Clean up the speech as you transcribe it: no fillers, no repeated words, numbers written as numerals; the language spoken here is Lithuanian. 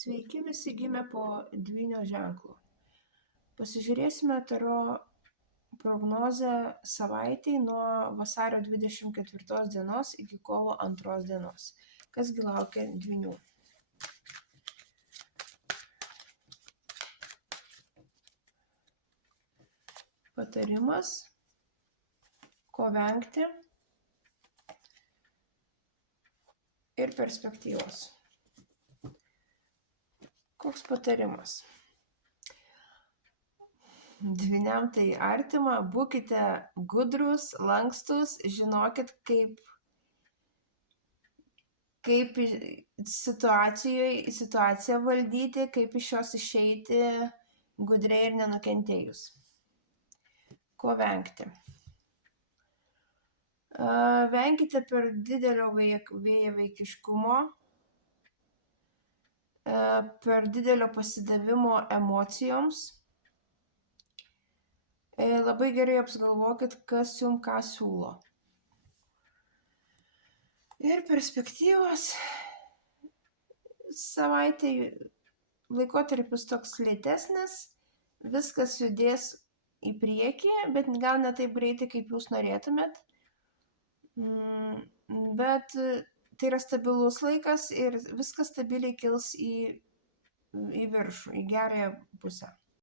Sveiki visi gimę po dvynio ženklu. Pasižiūrėsime taro prognozę savaitei nuo vasario 24 dienos iki kovo 2 dienos. Kasgi laukia dvynių? Patarimas, ko vengti ir perspektyvos. Koks patarimas? Dvyniam tai artima, būkite gudrus, lankstus, žinokit, kaip situaciją valdyti, kaip iš jos išeiti gudriai ir nenukentėjus. Ko vengti? Venkite per didelio vėjaveikiškumo, per didelio pasidavimo emocijoms. Labai gerai apsigalvokit, kas jums ką siūlo. Ir perspektyvos savaitė laikotarpis toks lėtesnis, viskas judės į priekį, bet gal ne taip greitai, kaip jūs norėtumėt. Bet tai yra stabilus laikas ir viskas stabiliai kils į viršų, į gerąją pusę.